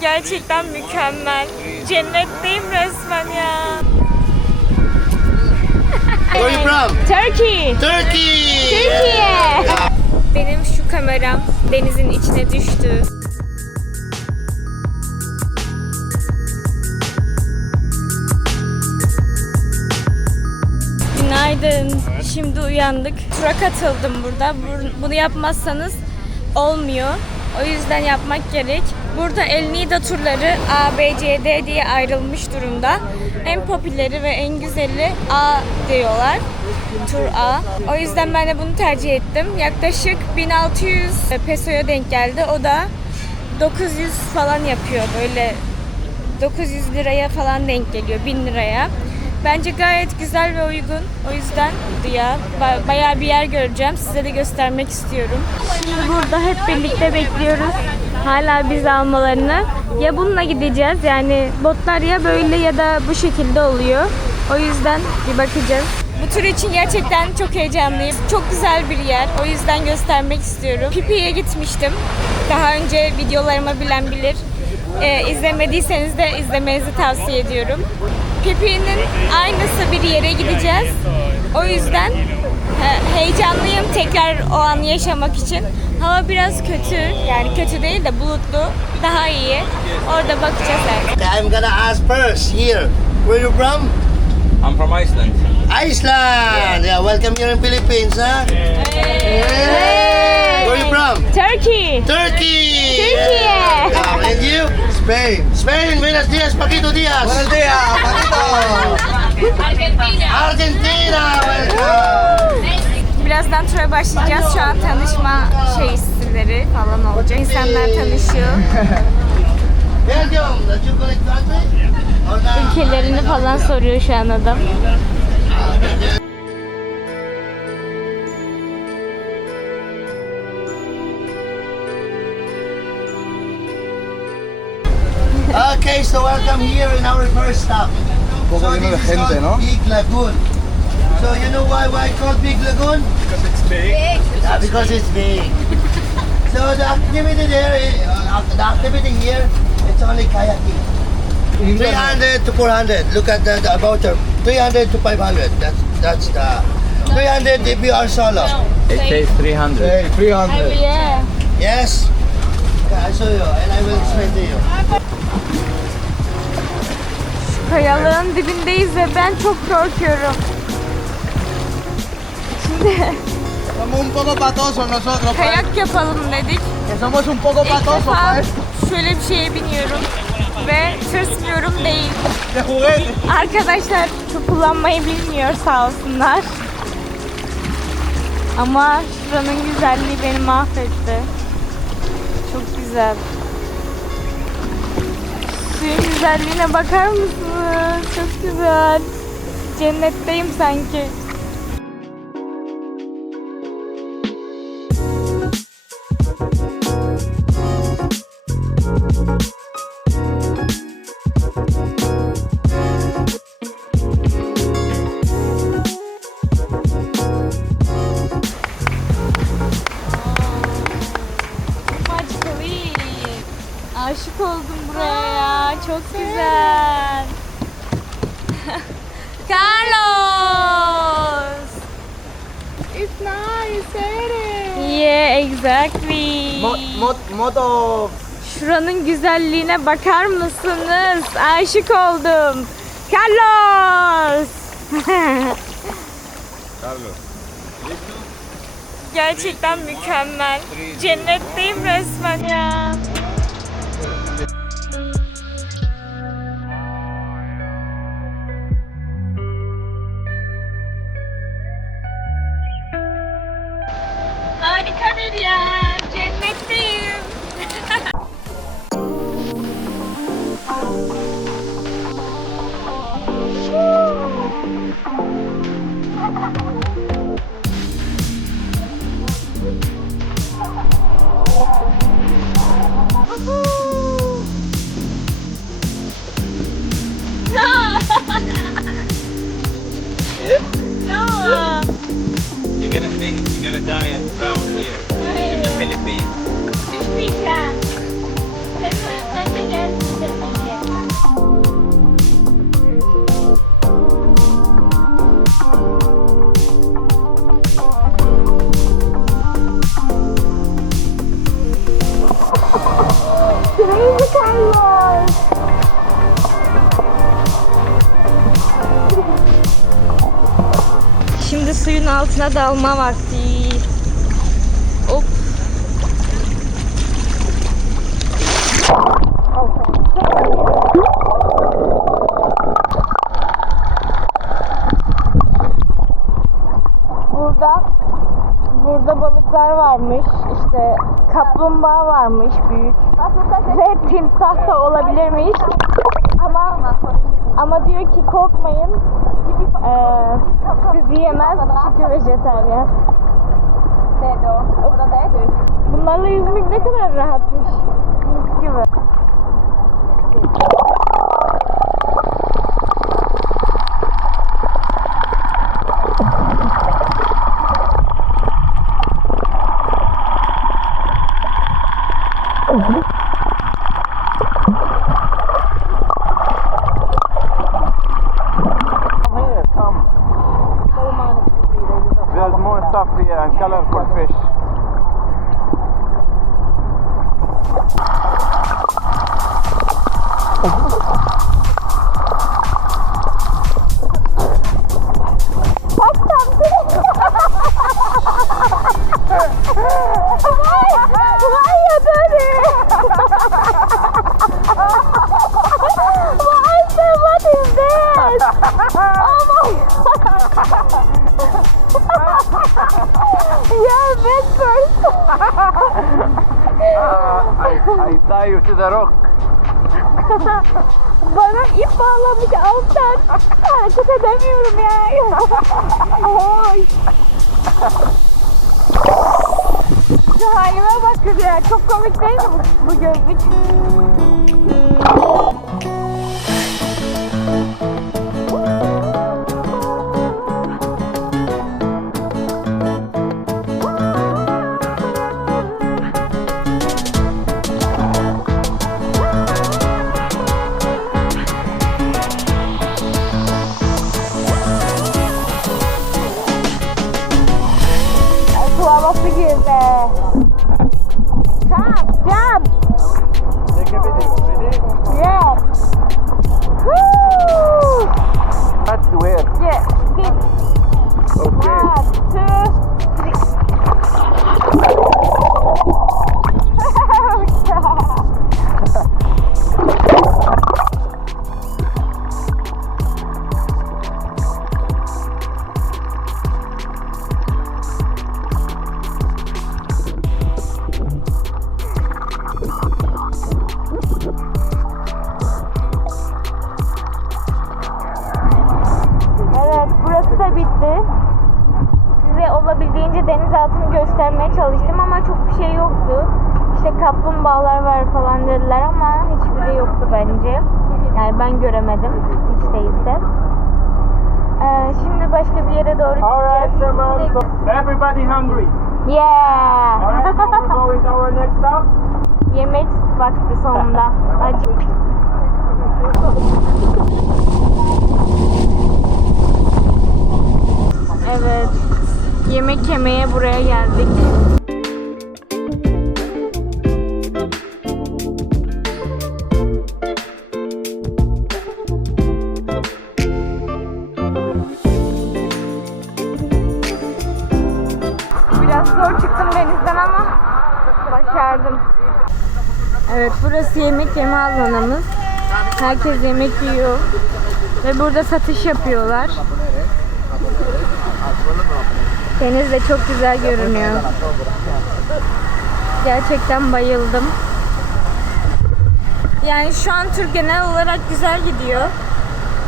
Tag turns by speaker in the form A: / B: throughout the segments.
A: Gerçekten mükemmel. Cennetteyim resmen ya.
B: Where are you from?
A: Turkey.
B: Turkey!
A: Türkiye. Benim şu kameram denizin içine düştü. Günaydın. Şimdi uyandık. Tura katıldım burada. Bu- Bunu yapmazsanız olmuyor. O yüzden yapmak gerek. Burada El Nido turları A, B, C, D diye ayrılmış durumda. En popüleri ve en güzeli A diyorlar. Tur A. O yüzden ben de bunu tercih ettim. Yaklaşık 1600 pesoya denk geldi. O da 900 falan yapıyor böyle 900 liraya falan denk geliyor 1000 liraya. Bence gayet güzel ve uygun. O yüzden ya ba- bayağı bir yer göreceğim. Size de göstermek istiyorum. Şimdi burada hep birlikte bekliyoruz. Hala biz almalarını. Ya bununla gideceğiz yani botlar ya böyle ya da bu şekilde oluyor. O yüzden bir bakacağız. Bu tur için gerçekten çok heyecanlıyım. Çok güzel bir yer. O yüzden göstermek istiyorum. Pipi'ye gitmiştim. Daha önce videolarımı bilen bilir. Ee, izlemediyseniz de izlemenizi tavsiye ediyorum. Pipi'nin aynısı bir yere gideceğiz. O yüzden he- heyecanlıyım tekrar o anı yaşamak için. Hava biraz kötü. Yani kötü değil de bulutlu. Daha iyi. Orada bakacağız artık.
B: Okay, I'm gonna ask first here. Where you from?
C: I'm from Iceland.
B: Iceland! Yeah, welcome here in Philippines, huh? Where you from?
A: Turkey.
B: Turkey!
A: Turkey!
B: Yeah, and you?
D: Spain.
B: Spain, buenos dias, Paquito Diaz.
D: Buenos días, Paquito.
B: Argentina, welcome.
A: Birazdan tura başlayacağız. Şu an tanışma şey isimleri falan olacak. İnsanlar tanışıyor. Ülkelerini falan soruyor şu an adam.
B: Okay, so welcome here in our first stop. So this is
D: gente,
B: called
D: ¿no?
B: Big Lagoon. So you know why why called Big Lagoon?
C: Because it's big.
B: Yeah, because it's big. so the activity there, is- uh, the activity here, it's only kayaking. 300 to 400. Look at the, the voucher. 300 to 500. That's that's the 300 if you are solo.
C: It says 300.
D: Hey, 300.
A: Yeah.
B: Yes. Okay, I show you and I will explain to you.
A: Kayalığın dibindeyiz ve ben çok korkuyorum. Şimdi
D: Somos un poco patosos nosotros,
A: kayak yapalım dedik.
D: Que somos un poco
A: İlk
D: patosos,
A: defa şöyle bir şeye biniyorum ve tırsmıyorum değil.
D: De juguete.
A: Arkadaşlar çok kullanmayı bilmiyor sağ olsunlar. Ama şuranın güzelliği beni mahvetti. Çok güzel. Suyun güzelliğine bakar mısınız? Çok güzel. Cennetteyim sanki. Çok güzel. Carlos.
D: It's nice,
A: Yeah, exactly.
D: Mo mo moto.
A: Şuranın güzelliğine bakar mısınız? Aşık oldum. Carlos.
C: Carlos.
A: Gerçekten mükemmel. Cennetteyim resmen ya. Altına dalma vakti. Hop. Burada burada balıklar varmış. İşte kaplumbağa varmış büyük. Ve timsah da olabilirmiş. Ama ama diyor ki korkmayın. Ee, sizi yemez çünkü vejetaryen. Bunlarla yüzmek ne kadar rahatmış.
C: Tie you to the rock.
A: Bana ip bağlamış alttan. Hareket edemiyorum ya. Oy. Şu halime bakın ya. Çok komik değil mi bu, bu gözlük? Bence. Yani ben göremedim hiç değilse. Ee, şimdi başka bir yere doğru
D: Alright,
A: gideceğiz.
D: Simon. So everybody hungry.
A: Yeah!
D: Alright, so we're going to our next stop.
A: Yemek vakti sonunda. Acı. Evet. Yemek yemeye buraya geldik. Alanımız. Herkes yemek yiyor. Ve burada satış yapıyorlar. Deniz de çok güzel görünüyor. Gerçekten bayıldım. Yani şu an tur genel olarak güzel gidiyor.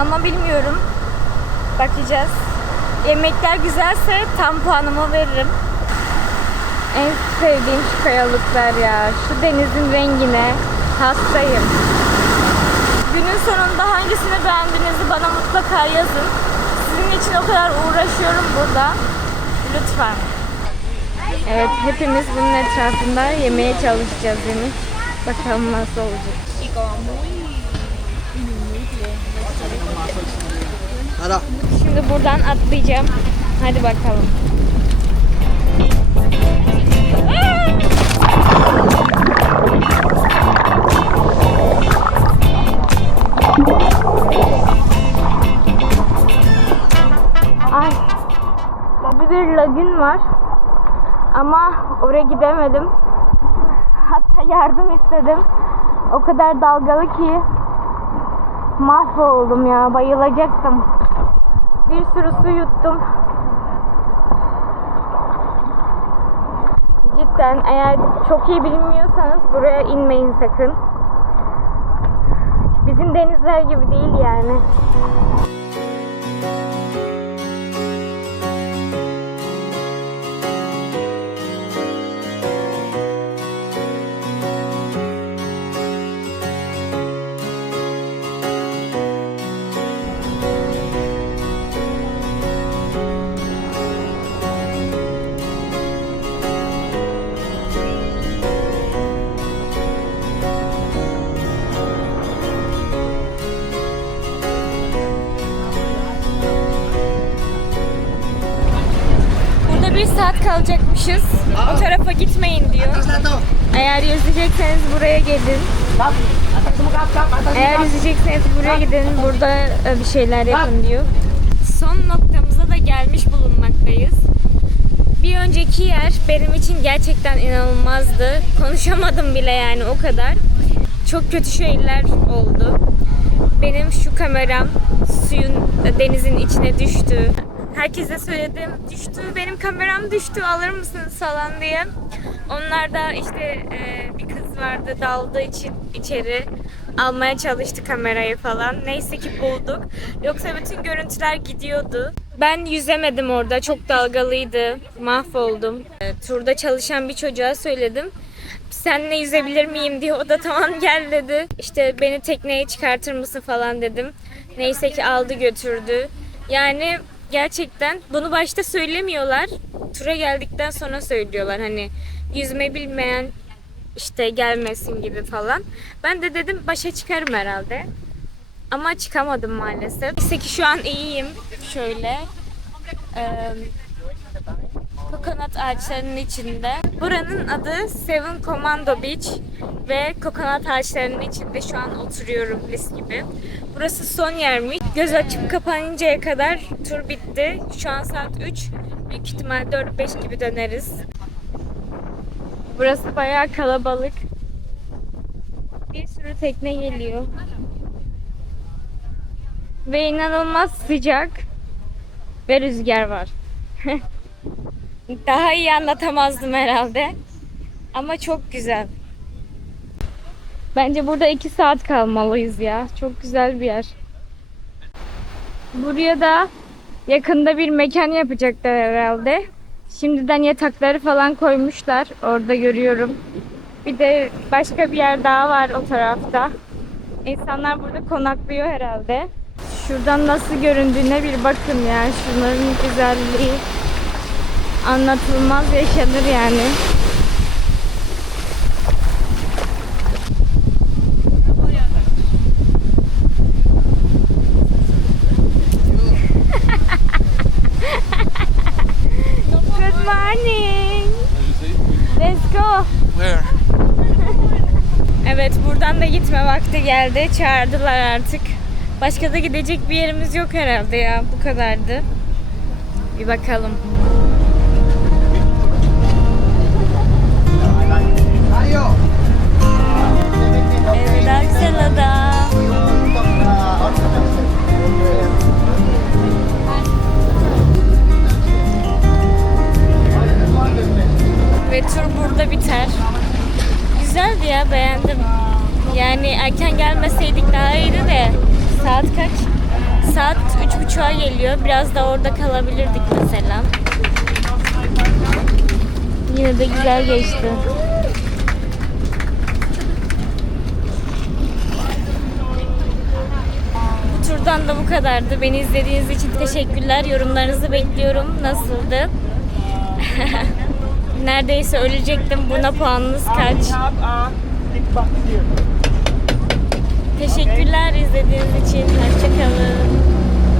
A: Ama bilmiyorum. Bakacağız. Yemekler güzelse tam puanımı veririm. En sevdiğim şu kayalıklar ya. Şu denizin rengine hastayım. Günün sonunda hangisini beğendiğinizi bana mutlaka yazın. Sizin için o kadar uğraşıyorum burada. Lütfen. Evet, hepimiz bunun etrafında yemeye çalışacağız yemek. Bakalım nasıl olacak. Şimdi buradan atlayacağım. Hadi bakalım. gibi bir lagün var. Ama oraya gidemedim. Hatta yardım istedim. O kadar dalgalı ki mahvoldum ya bayılacaktım. Bir sürü su yuttum. Cidden eğer çok iyi bilinmiyorsanız buraya inmeyin sakın. Bizim denizler gibi değil yani. Bir saat kalacakmışız. O tarafa gitmeyin diyor. Eğer yüzecekseniz buraya gelin. Eğer yüzecekseniz buraya gidin. Burada e, bir şeyler yapın diyor. Son noktamıza da gelmiş bulunmaktayız. Bir önceki yer benim için gerçekten inanılmazdı. Konuşamadım bile yani o kadar. Çok kötü şeyler oldu. Benim şu kameram suyun, denizin içine düştü. Herkese söyledim, düştü, benim kameram düştü, alır mısınız falan diye. Onlar da işte e, bir kız vardı, daldığı için içeri almaya çalıştı kamerayı falan. Neyse ki bulduk. Yoksa bütün görüntüler gidiyordu. Ben yüzemedim orada, çok dalgalıydı, mahvoldum. E, turda çalışan bir çocuğa söyledim senle yüzebilir miyim diye o da tamam gel dedi. İşte beni tekneye çıkartır mısın falan dedim. Neyse ki aldı götürdü. Yani gerçekten bunu başta söylemiyorlar. Tura geldikten sonra söylüyorlar hani yüzme bilmeyen işte gelmesin gibi falan. Ben de dedim başa çıkarım herhalde. Ama çıkamadım maalesef. Neyse ki şu an iyiyim. Şöyle. Kokonat ağaçlarının içinde. Buranın adı Seven Commando Beach ve kokonat ağaçlarının içinde şu an oturuyorum mis gibi. Burası son yermiş. Göz açıp kapanıncaya kadar tur bitti. Şu an saat 3. Büyük ihtimal 4-5 gibi döneriz. Burası bayağı kalabalık. Bir sürü tekne geliyor. Ve inanılmaz sıcak ve rüzgar var. Daha iyi anlatamazdım herhalde. Ama çok güzel. Bence burada iki saat kalmalıyız ya. Çok güzel bir yer. Buraya da yakında bir mekan yapacaklar herhalde. Şimdiden yatakları falan koymuşlar. Orada görüyorum. Bir de başka bir yer daha var o tarafta. İnsanlar burada konaklıyor herhalde. Şuradan nasıl göründüğüne bir bakın ya. Şunların güzelliği anlatılmaz yaşanır yani. Buradan da gitme vakti geldi. Çağırdılar artık. Başka da gidecek bir yerimiz yok herhalde ya. Bu kadardı. Bir bakalım. Geliyor. Biraz da orada kalabilirdik mesela. Yine de güzel geçti. Bu turdan da bu kadardı. Beni izlediğiniz için teşekkürler. Yorumlarınızı bekliyorum. Nasıldı? Neredeyse ölecektim. Buna puanınız kaç? Teşekkürler izlediğiniz